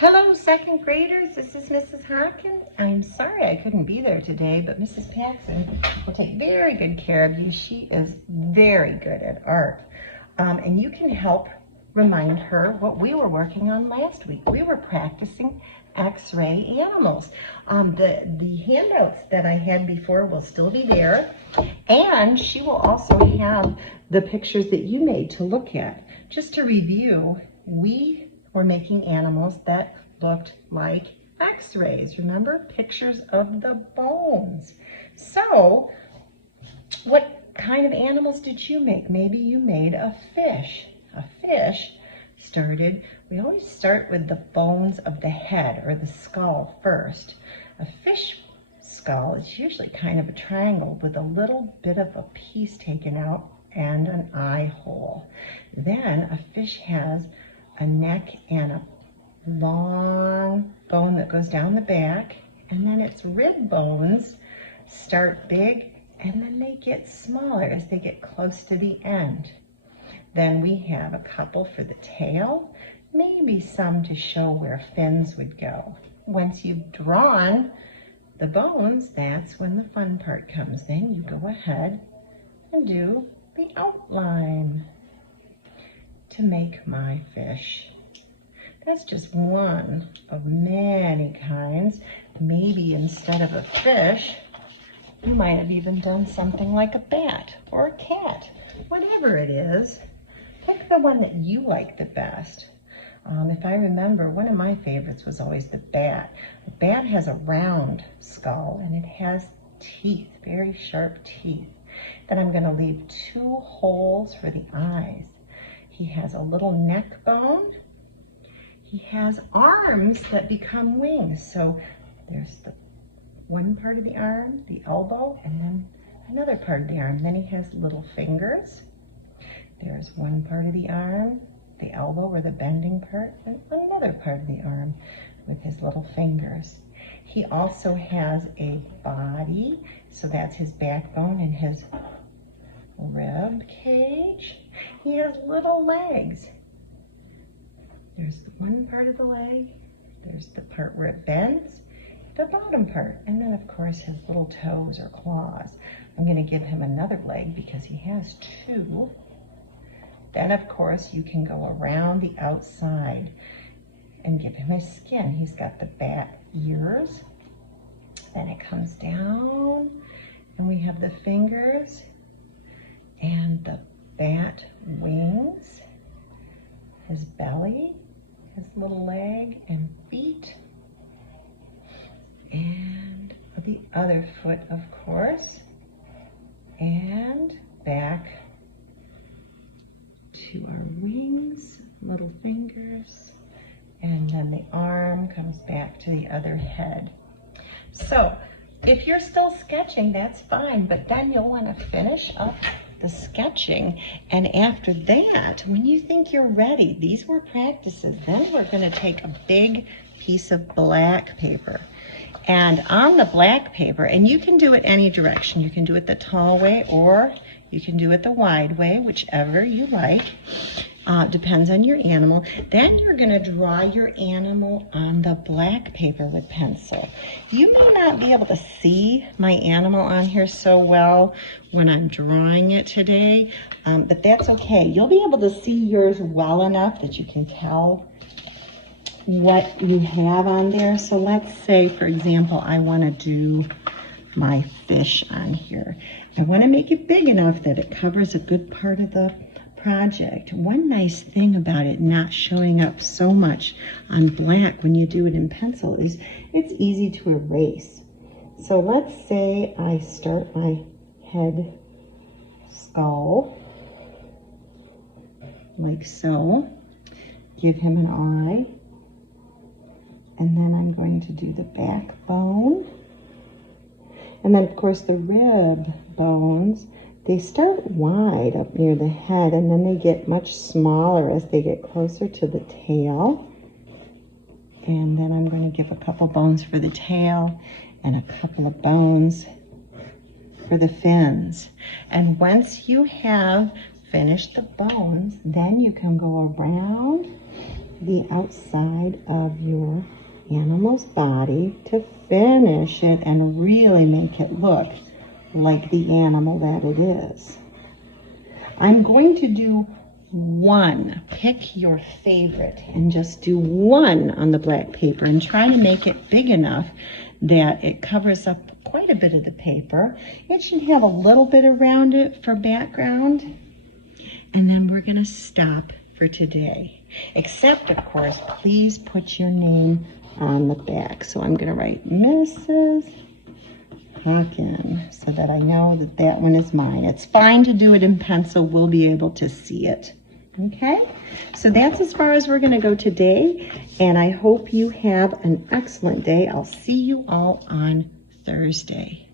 Hello, second graders. This is Mrs. Hopkins. I'm sorry I couldn't be there today, but Mrs. Paxson will take very good care of you. She is very good at art. And you can help remind her what we were working on last week. We were practicing X-ray animals. The handouts that I had before will still be there. And she will also have the pictures that you made to look at. Just to review, we were making animals that looked like X-rays. Remember? Pictures of the bones. So, what kind of animals did you make? Maybe you made a fish. A fish we always start with the bones of the head or the skull first. A fish skull is usually kind of a triangle with a little bit of a piece taken out and an eye hole. Then a fish has a neck and a long bone that goes down the back, and then its rib bones start big and then they get smaller as they get close to the end. Then we have a couple for the tail, maybe some to show where fins would go. Once you've drawn the bones, that's when the fun part comes. Then you go ahead and do the outline to make my fish. That's just one of many kinds. Maybe instead of a fish, you might have even done something like a bat or a cat. Whatever it is, pick the one that you like the best. If I remember, one of my favorites was always the bat. The bat has a round skull and it has teeth, very sharp teeth. Then I'm going to leave 2 holes for the eyes. He has a little neck bone. He has arms that become wings. So there's the one part of the arm, the elbow, and then another part of the arm. Then he has little fingers. There's one part of the arm, the elbow or the bending part, and another part of the arm with his little fingers. He also has a body, so that's his backbone and his rib cage. He has little legs. There's the one part of the leg, there's the part where it bends, the bottom part, and then of course his little toes or claws. I'm going to give him another leg because he has 2. Then of course you can go around the outside and give him his skin. He's got the bat ears, then it comes down, and we have the fingers and the bat wings, his belly, his little leg and feet, and the other foot, of course, and back to our wings, little fingers, and then the arm comes back to the other head. So if you're still sketching, that's fine, but then you'll want to finish up the sketching, and after that, when you think you're ready, these were practices, then we're going to take a big piece of black paper, and on the black paper, and you can do it any direction, you can do it the tall way or you can do it the wide way, whichever you like. Depends on your animal. Then you're going to draw your animal on the black paper with pencil. You may not be able to see my animal on here so well when I'm drawing it today, but that's okay. You'll be able to see yours well enough that you can tell what you have on there. So let's say, for example, I want to do my fish on here. I want to make it big enough that it covers a good part of the project. One nice thing about it not showing up so much on black when you do it in pencil is it's easy to erase. So let's say I start my head skull like so, give him an eye, and then I'm going to do the backbone, and then of course the rib bones. They start wide up near the head and then they get much smaller as they get closer to the tail. And then I'm going to give a couple bones for the tail and a couple of bones for the fins. And once you have finished the bones, then you can go around the outside of your animal's body to finish it and really make it look like the animal that it is. I'm going to do one. Pick your favorite and just do one on the black paper and try to make it big enough that it covers up quite a bit of the paper. It should have a little bit around it for background. And then we're going to stop for today. Except, of course, please put your name on the back. So I'm going to write Mrs. Hawken so that I know that that one is mine. It's fine to do it in pencil. We'll be able to see it. Okay? So that's as far as we're going to go today. And I hope you have an excellent day. I'll see you all on Thursday.